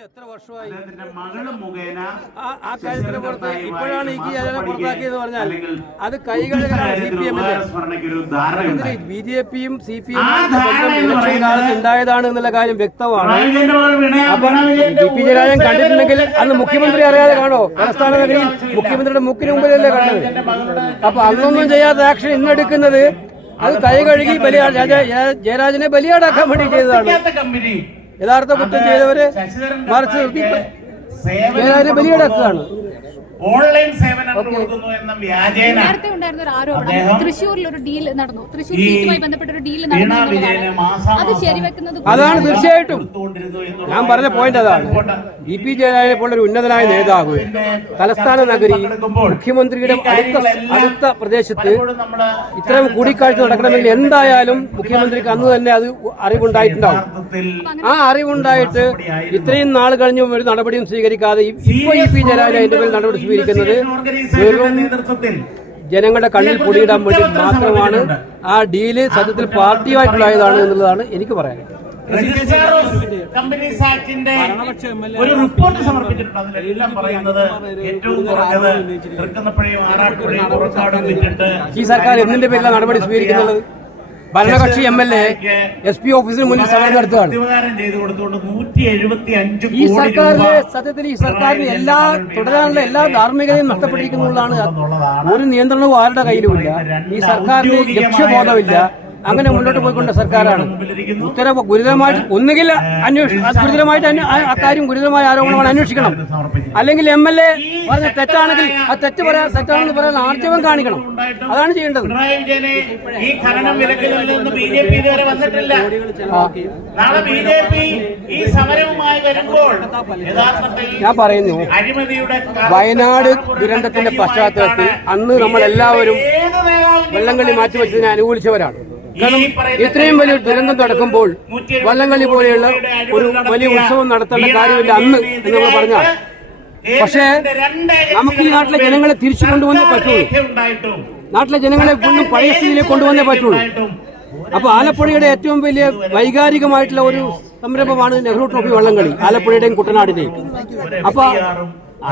എത്ര വർഷമായി? ആ- പുറത്ത് ഇപ്പോഴാണ് ഈ ജയരാജനെ പുറത്താക്കിയത് പറഞ്ഞാൽ അല്ലെങ്കിൽ അത് കൈകഴുകലാണ് സി പി എമ്മിന്റെ. സ്മരണയ്ക്ക് ഒരു ധാരണയുണ്ടായി. ബി ജെ പിയും സി പി കാലത്ത് ഉണ്ടായതാണ് എന്നുള്ള കാര്യം വ്യക്തമാണ്. അപ്പൊ ബി പി ജയരാജൻ കണ്ടിട്ടുണ്ടെങ്കിൽ അന്ന് മുഖ്യമന്ത്രി അറിയാതെ കാണോ തലസ്ഥാന നഗരിയിൽ മുഖ്യമന്ത്രിയുടെ മുക്കിന് മുമ്പിലല്ലേ കണ്ടത്? അപ്പൊ അന്നൊന്നും ചെയ്യാത്ത ആക്ഷൻ ഇന്നെടുക്കുന്നത് അത് കൈ കഴുകി ബലിയാ ജയരാജനെ ബലിയാടാക്കാൻ വേണ്ടി ചെയ്തതാണ്. യഥാർത്ഥ കുറ്റം ചെയ്തവരെ മറിച്ച് നിർത്തി ജയരാജനെ ബലിയാടാക്കുകയാണ് ഓൺലൈൻ സേവനങ്ങൾ കൊടുക്കുന്നു എന്ന വ്യാജേന. നേരത്തെ ഉണ്ടായിരുന്ന ഒരു ആരോപണം. തൃശ്ശൂരിൽ ഒരു ഡീൽ നടന്നു. തൃശ്ശൂർ സീറ്റുമായി ബന്ധപ്പെട്ട ഒരു ഡീൽ നടന്നു അത് ശരിവെക്കുന്നത് അതാണ് തീർച്ചയായിട്ടും. ഞാൻ പറഞ്ഞ പോയിന്റ് അതാണ്. ഇ പി ജയരാജനെ പോലുള്ള ഒരു ഉന്നതനായ നേതാവ് തലസ്ഥാന നഗരി മുഖ്യമന്ത്രിയുടെ അടുത്ത അടുത്ത പ്രദേശത്ത് ഇത്തരം കൂടിക്കാഴ്ച നടക്കണമെങ്കിൽ എന്തായാലും മുഖ്യമന്ത്രിക്ക് അന്ന് തന്നെ അത് അറിവുണ്ടായിട്ടുണ്ടാവും. ആ അറിവുണ്ടായിട്ട് ഇത്രയും നാൾ കഴിഞ്ഞും ഒരു നടപടിയും സ്വീകരിക്കാതെ ഇപ്പൊ ഇ പി ജയരാജൻ അതിന്റെ മേൽ നടപടി ഓർഗനൈസേഷന്റെ നേതൃത്വത്തിൽ ജനങ്ങളുടെ കണ്ണിൽ പൊടിയിടാൻ വേണ്ടി മാത്രമാണ് ആ ഡീൽ സത്യത്തിൽ പാർട്ടിയായിട്ടുള്ളതാണ് എന്നുള്ളതാണ് എനിക്ക് പറയാനുള്ളത്. രജിസ്ട്രാർ കമ്പനീസ് ആക്ടിന്റെ ഒരു റിപ്പോർട്ട് സമർപ്പിച്ചിട്ടുണ്ട്. അതിലെല്ലാം പറയുന്നത് ഏറ്റവും കുറഞ്ഞത് തൃക്കുന്നപ്പഴയും ആറാട്ടുപുഴയും പുറത്താടും വിറ്റിട്ട് ഈ സർക്കാർ എന്തിന്റെ പേരിലാണ് നടപടി സ്വീകരിക്കുന്നത്? ഭരണകക്ഷി M L A S P ഓഫീസിന് മുന്നിൽ സമരം നടത്തുകയാണ് ഈ സർക്കാരിന് സത്യത്തിൽ ഈ സർക്കാരിന് എല്ലാ തുടരാനുള്ള എല്ലാ ധാർമ്മികതയും നഷ്ടപ്പെട്ടിരിക്കുന്നുള്ളതാണ് ഒരു നിയന്ത്രണവും ആരുടെ കയ്യിലുമില്ല. ഈ സർക്കാരിന് ലക്ഷ്യബോധമില്ല. അങ്ങനെ മുന്നോട്ട് പോയിക്കൊണ്ട സർക്കാരാണ്. ഉത്തരവ് ഗുരുതരമായിട്ട് ഒന്നുകിൽ അന്വേഷിക്കണം ഗുരുതരമായിട്ട് അക്കാര്യം ഗുരുതരമായ ആരോപണമാണ് അന്വേഷിക്കണം. അല്ലെങ്കിൽ എം എൽ എ പറഞ്ഞ തെറ്റാണെങ്കിൽ ആ തെറ്റ് പറയാൻ തെറ്റാണെന്ന് പറയാൻ ആർജവം കാണിക്കണം. അതാണ് ചെയ്യേണ്ടത്. ഈ ഖനനം വിലക്കിൽ നിന്ന് ബി ജെ പി ഇതുവരെ വന്നിട്ടില്ല. നാളെ ബി ജെ പി ഈ സമരവുമായി വരുമ്പോൾ ഞാൻ പറയുന്നു വയനാട് ദുരന്തത്തിന്റെ പശ്ചാത്തലത്തിൽ അന്ന് നമ്മൾ എല്ലാവരും വെള്ളം കളി മാറ്റി മാറ്റിവെച്ചതിനെ അനുകൂലിച്ചവരാണ്. കാരണം ഇത്രയും വലിയ ദുരന്തം നടക്കുമ്പോൾ വള്ളംകളി പോലെയുള്ള ഒരു വലിയ ഉത്സവം നടത്തേണ്ട കാര്യമില്ല അന്ന് എന്ന് നമ്മൾ പറഞ്ഞാൽ. പക്ഷേ നമുക്ക് ഈ നാട്ടിലെ ജനങ്ങളെ തിരിച്ചു കൊണ്ടുവന്നേ പറ്റുള്ളൂ നാട്ടിലെ ജനങ്ങളെ വീണ്ടും പഴയ സ്ഥിതിയിലേക്ക് കൊണ്ടുവന്നേ പറ്റുള്ളൂ. അപ്പൊ ആലപ്പുഴയുടെ ഏറ്റവും വലിയ വൈകാരികമായിട്ടുള്ള ഒരു സംരംഭമാണ് നെഹ്റു ട്രോഫി വള്ളംകളി ആലപ്പുഴയുടെയും കുട്ടനാടിന്റെയും. അപ്പൊ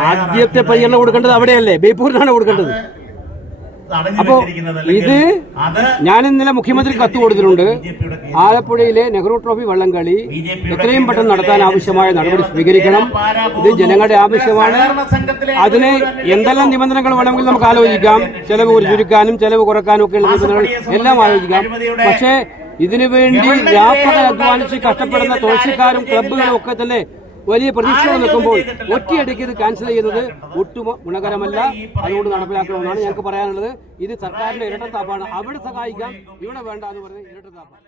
ആദ്യത്തെ പരിഗണന കൊടുക്കേണ്ടത് അവിടെയല്ലേ? ബേപ്പൂരിനാണ് കൊടുക്കേണ്ടത്. അപ്പോ ഇത് ഞാൻ ഇന്നലെ മുഖ്യമന്ത്രി കത്ത് കൊടുത്തിട്ടുണ്ട്. ആലപ്പുഴയിലെ നെഹ്റു ട്രോഫി വള്ളംകളി എത്രയും പെട്ടെന്ന് നടത്താൻ ആവശ്യമായ നടപടി സ്വീകരിക്കണം. ഇത് ജനങ്ങളുടെ ആവശ്യമാണ്. അതിന് എന്തെല്ലാം നിബന്ധനകൾ വേണമെങ്കിൽ നമുക്ക് ആലോചിക്കാം. ചെലവ് ചുരുക്കാനും ചെലവ് കുറക്കാനും ഒക്കെയുള്ള നിബന്ധനകൾ എല്ലാം ആലോചിക്കാം. പക്ഷേ ഇതിനുവേണ്ടി വ്യാപക അധ്വാനിച്ച് കഷ്ടപ്പെടുന്ന തുളസിക്കാരും ക്ലബുകളും ഒക്കെ തന്നെ വലിയ പ്രതീക്ഷകൾ നിൽക്കുമ്പോൾ ഒറ്റയടിക്ക് ഇത് ക്യാൻസൽ ചെയ്യുന്നത് ഒട്ടും ഗുണകരമല്ല. അതുകൊണ്ട് നടപ്പിലാക്കണമെന്നാണ് ഞങ്ങൾക്ക് പറയാനുള്ളത്. ഇത് സർക്കാരിന്റെ ഇരട്ടത്താപ്പാണ്. അവിടെ സഹായിക്കാം ഇവിടെ വേണ്ട എന്ന് പറഞ്ഞ് ഇരട്ടത്താപ്പാണ്.